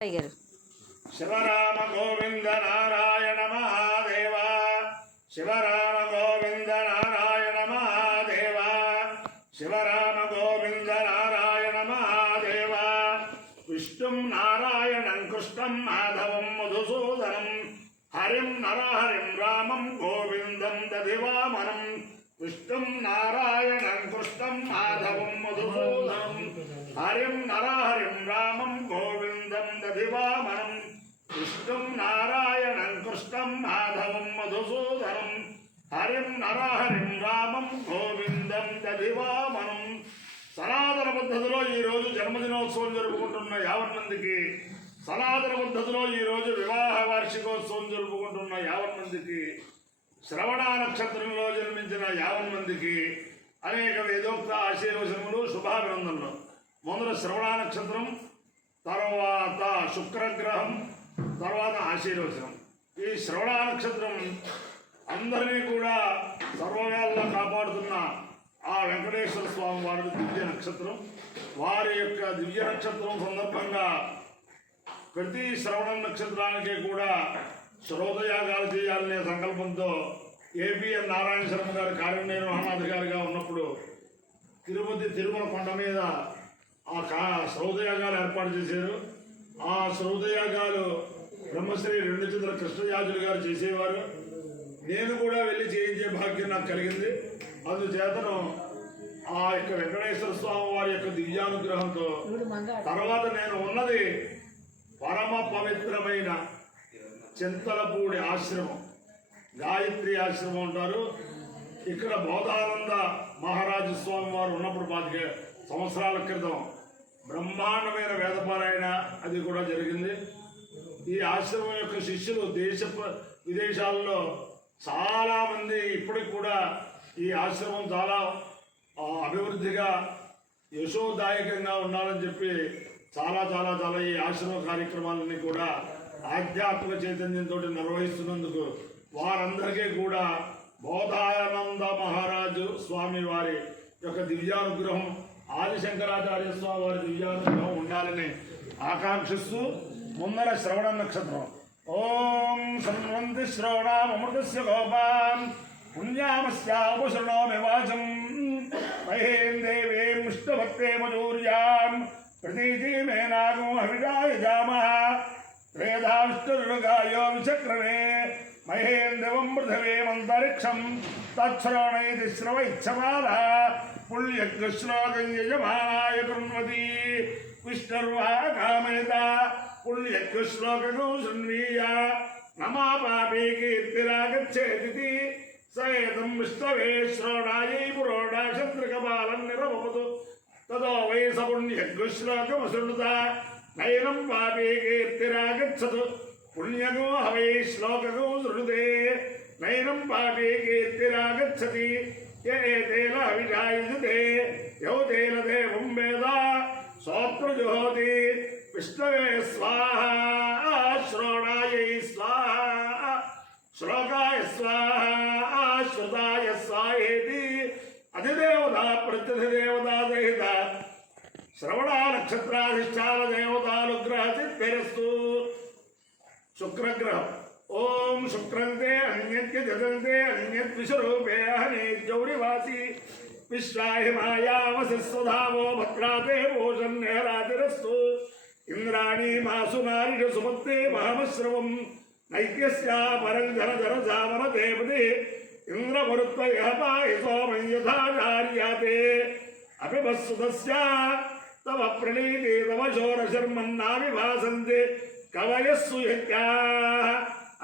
Tiger Shivram Govind Narayan Mahadev Shivram Govind Narayan Mahadev Shivram Govind Narayan Mahadev विष्णुं नारायणं कृष्णं माधवं मधुसूदनं हरिं नरहरिं रामं गोविंदं दधिवामनं विष्णुं नारायणं कृष्णं माधवं मधुसूदनं हरिं नरहरिं रामं गोविंदं दधिवामनं विष्णुं नारायणं कृष्णं माधवं मधुसूदनं हरिं नरहरिं रामं गोविंदं दधिवामनं సనాతన పద్ధతిలో ఈరోజు జన్మదినోత్సవం జరుపుకుంటున్న 50 మందికి, సనాతన పద్ధతిలో ఈరోజు వివాహ వార్షికోత్సవం జరుపుకుంటున్న 50 మందికి, శ్రవణ నక్షత్రంలో జన్మించిన 50 మందికి అనేక వేదోక్త ఆశీర్వచనములు, శుభాభినందనలు. మొదట శ్రవణ నక్షత్రం, తర్వాత శుక్రగ్రహం, తర్వాత ఆశీర్వచనం. ఈ శ్రవణ నక్షత్రం అందరినీ కూడా సర్వవేళలా కాపాడుతున్న ఆ వెంకటేశ్వర స్వామి వారి దివ్య నక్షత్రం. వారి యొక్క దివ్య నక్షత్రం సందర్భంగా ప్రతి శ్రవణ నక్షత్రానికి కూడా శ్రోతయాగాలు చేయాలనే సంకల్పంతో ఏపీఎన్ నారాయణ శర్మ గారు కార్యనిర్వహణాధికారిగా ఉన్నప్పుడు తిరుమల కొండ మీద ఆ శ్రౌతయాగాలు ఏర్పాటు చేశారు. ఆ శ్రౌతయాగాలు బ్రహ్మశ్రీ రెండుచంద్ర కృష్ణయాజులు గారు చేసేవారు. నేను కూడా వెళ్ళి చేయించే భాగ్యం నాకు కలిగింది. అందుచేతను ఆ యొక్క వెంకటేశ్వర స్వామి వారి యొక్క దివ్యానుగ్రహంతో తర్వాత నేను ఉన్నది పరమ పవిత్రమైన చింతలపూడి ఆశ్రమం, గాయత్రి ఆశ్రమం అంటారు. ఇక్కడ బోధానంద మహారాజు స్వామి వారు ఉన్నప్పుడు 25 సంవత్సరాల క్రితం బ్రహ్మాండమైన వేదపారాయణ అది కూడా జరిగింది. ఈ ఆశ్రమం యొక్క శిష్యులు దేశ విదేశాల్లో చాలామంది ఇప్పటికి కూడా ఈ ఆశ్రమం చాలా అభివృద్ధిగా యశోదాయకంగా ఉండాలని చెప్పి చాలా చాలా చాలా ఈ ఆశ్రమ కార్యక్రమాలన్నీ కూడా ఆధ్యాత్మిక చైతన్యంతో నిర్వహిస్తున్నందుకు వారందరికీ కూడా బోధానంద మహారాజు స్వామి వారి యొక్క దివ్యానుగ్రహం, ఆదిశంకరాచార్య స్వామి వారి దివ్యానుగ్రహం ఉండాలని ఆకాంక్షిస్తూ ముందర శ్రవణ నక్షత్రం. ఓం శృణ్వంతి శ్రవణామృతస్య గోపాన్ పుణ్యామస్యాపశృణోమి వాచం మహేం దేవీం ఇష్టభక్తే మజూర్యాం ప్రతీతిమేనాగం హవిడాయ జామః త్రేధావిష్టురుగాయో విచక్రమే మహేం దివం పృథివీమంతరిక్షం తచ్శ్రవణైతి శ్రవైచ్చమాల పుణ్యశ్లోకం యజమానాయ కృణ్వతి విష్ణుర్వా కామేత పుణ్యశ్లోకం శృణ్వీయ నమా పాపే కీర్తిరాగచ్చేతి సయేతం విష్ణవే శ్రవణాయై పురోడాశంద్రకపాలం నిరమపతు తదో వై సపుణ్యశ్లోకమశృణుత నైనం పాపే కీర్తిరాగచ్చతు పుణ్యగో హవై శ్లోకగో శృణుతే నైనం పాపే కీర్తిరాగచ్చతి ఏతేన అవిజాయుజతే యౌతేన దేవం వేద సోత్రజుహోతి విష్ణవే స్వాహా శ్రవణాయై స్వాహా శ్లోకాయ స్వాహా శ్రుతాయ స్వాహేతి అధిదేవతా ప్రత్యధిదేవతా సహిత శ్రవణ నక్షత్రాధిష్టాన దేవతానుగ్రహ సిద్ధిరస్తు. శుక్రగ్రహం. ఓం శుక్రంతే అన్యత్య జగంతే అన్యద్విషరూపే అహనే జౌడివాసి విశ్వాహిమాయావసిస్వధావో భద్రాతే భూషణ్యరాతిరస్తు ఇంద్రాణీ మాసు నారిష సుమత్తే మహమశ్రవం నైత్యస్యా పరంధర ధరసామన దేవతే ఇంద్రమరుత్వయ పాయ సోమం యథాచార్యాతే అపివస్సుతస్య తవ ప్రణీతి తవ శోరశర్మన్నావిభాసంతే కవయస్సు యజ్ఞాః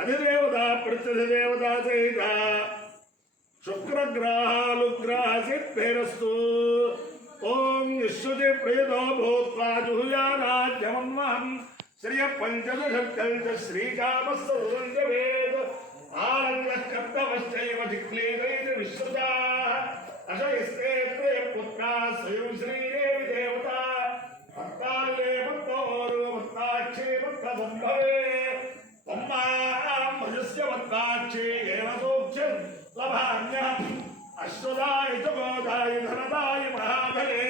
అధిదేవతా ప్రత్యధిదేవతా సహిత శుక్రగ్రహాలుగ్రహ సిద్ధిరస్తు. ఓం విశ్వతి ప్రియతో భూత్వా జుహుయానాద్యమన్వహం శ్రియ పంచదశక్త శ్రీకామస్సర్వేద ఆనందకర్తవశ్చైవ దిక్లీలైన విశ్రుతాః అశయస్తే త్రయపుత్రా స్వయం శ్రీదేవి దేవత భక్తాలే భక్తోరు భక్తాక్షే భక్త సంభవే తమ్మామృజస్య భక్తాక్షే ఏన సూక్ష్యం లభాన్యహం అశ్వదాయ చ గోదాయ ధనదాయ మహాబలే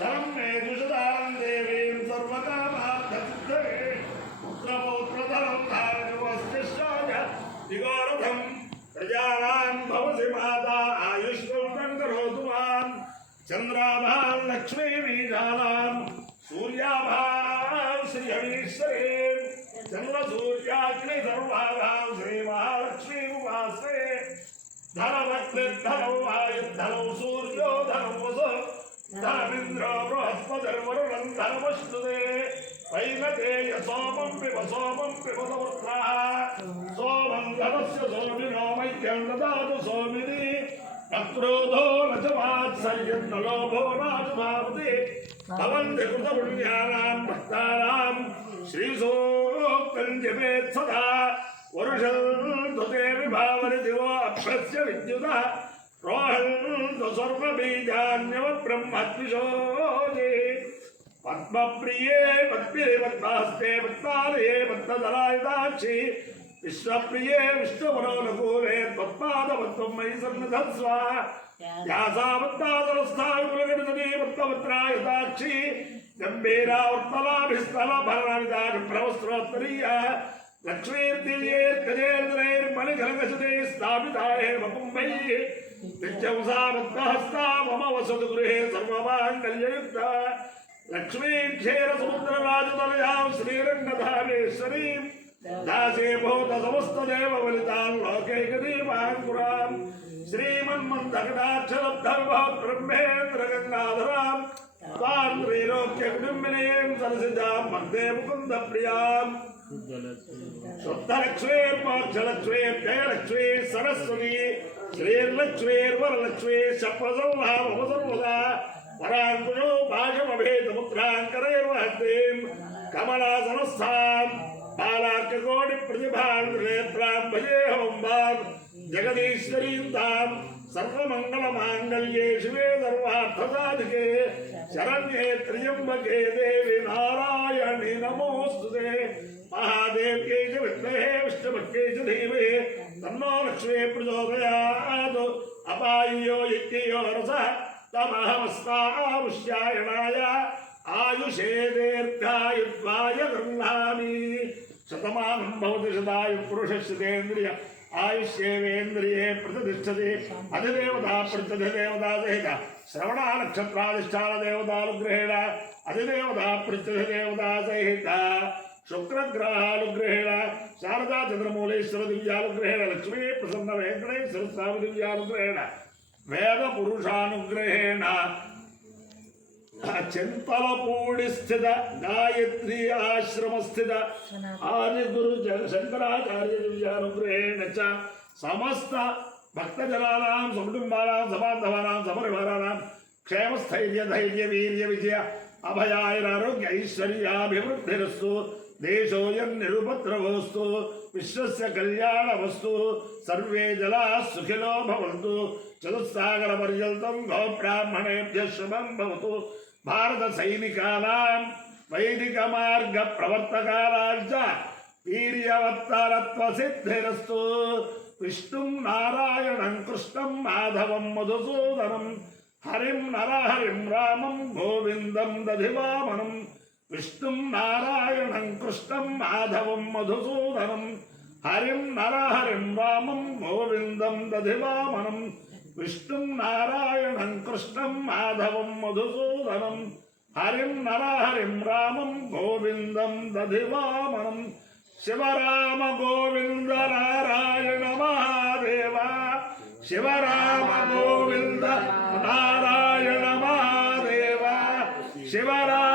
ధనం మే దుషదాం దేవీం సర్వకామార్థ సిద్ధయే लक्ष्मी बीजानां सूर्याभां श्री हरीश्वरे चंद्र सूर्याग्नि सर्वाभां श्री महालक्ष्मी उपासे धनवत्निर्धनौ वायुर्धनौ सूर्यो धनौ वसु धनमिन्द्रो बृहस्पतिर्वरुणं धनमस्तुते वैनतेय सोमं पिब समर्थाः सोमं धनस्य सोमिनो मह्यं ददातु सोमिनि न क्रोधो न च वात्सल्यं न लोभो नाशभावति भवन्ति कृतपुण्यानां भक्तानां श्रीसूक्तं जपेत् सदा वरुषन्तु ते विभावरि दिवो अक्षस्य विद्युतः रोहन्तु सर्वबीजान्यवब्रह्मद्विषोजे पद्मप्रिये पद्मिरे पद्मास्ते पद्मालये पद्मदलायदाक्षि विश्वप्रिये विष्णुवरोनुकूले त्वत्पादपद्मं मयि सन्निधत्स्व यासा पद्मादलस्था विपुलगणितनी पद्मपत्रायदाक्षि गम्भीरावर्तलाभिस्तलभरणविदाजप्रवस्त्रोत्तरीया लक्ष्मीर्दिव्यैर्गजेन्द्रैर्मणिघनगजते स्थापिता एव कुम्भैः नित्यं सा पद्महस्ता मम वसतु गृहे सर्वमाङ्गल्ययुक्ता लक्ष्मी क्षीरसमुद्रराजतनयां श्रीरङ्गधामेश्वरीं दासे भूत समस्तदेववलितां लोकैकदीपाङ्कुरां श्रीमन्मन्दकटाक्षलब्धविभव ब्रह्मेन्द्रगङ्गाधरां तां त्रैलोक्यकुटुम्बिनीं सरसिजां वन्दे मुकुन्दप्रियां शुद्धलक्ष्मीर्मोक्षलक्ष्मीर्जयलक्ष्मी सरस्वती श्रीर्लक्ष्मीर्वरलक्ष्मी शप्रसन्ना मम सर्वदा वराङ्कुशो भाषमभेदमुद्राङ्करैर्वहस्तीं कमलासनस्थां बालार्ककोटिप्रतिभां नेत्रां भजेऽहमम्बां जगदीश्वरीं तां सर्वमङ्गलमाङ्गल्ये शिवे सर्वार्थसाधिके शरण्ये त्र्यम्बके देवी नारायणी नमोऽस्तुते महादेव्यै च विद्महे विष्णुपत्यै च धीमहि तन्नो लक्ष्मी प्रचोदयात् अपाय्यो यज्ञयो रसः तमहमस्तामुष्यायणाय आयुषे दीर्घायुत्वाय गृह्णामि शतमानं भवति शतायुः पुरुषस्येन्द्रिय आयुष्येवेन्द्रिये प्रतिष्ठते अधिदेवता प्रत्यधिदेवता सहित श्रवणानक्षत्राधिष्ठानदेवतानुग्रहेण अधिदेवता प्रत्यधिदेवता सहित शुक्रग्रहानुग्रहेण शारदा चंद्रमूलेश्वर दिव्यानुग्रहेण लक्ष्मी प्रसन्न वेंकटेश्वर स्वामी दिव्यानुग्रहेण वेद पुरुषानुग्रहेण चिंतलपूर्णि स्थित गायत्री आश्रम स्थित आदि गुरु शंकराचार्य दिव्यानुग्रहेण च समस्त भक्तजनानां सकुटुम्बानां सबान्धवानां समरिवाराणां क्षेमस्थैर्य धैर्य वीर्य विजय अभयारोग्य ऐश्वर्याभिवृद्धिरस्तु देशोऽयं निरुपद्रवोऽस्तु विश्वस्य कल्याणमस्तु सर्वे जनाः सुखिनो भवन्तु चतुस्सागरपर्यन्तं गोब्राह्मणेभ्यः शुभं भवतु भारत सैनिकानां वैदिक मार्ग प्रवर्तकानां च वीर्यवत्तरत्वसिद्धिरस्तु विष्णुं नारायणं कृष्णं माधवं मधुसूदनं हरिं नरहरिं रामं गोविन्दं दधिवामनं विष्णुं नारायणं कृष्णं माधवं मधुसूदनं हरिं नरहरिं रामं गोविन्दं दधिवामनं विष्णुं नारायणं कृष्णं माधवं मधुसूदनं हरिं नरहरिं रामं गोविन्दं दधिवामनं शिवराम गोविन्द नारायण महादेव शिवराम गोविन्द नारायण महादेव शिवराम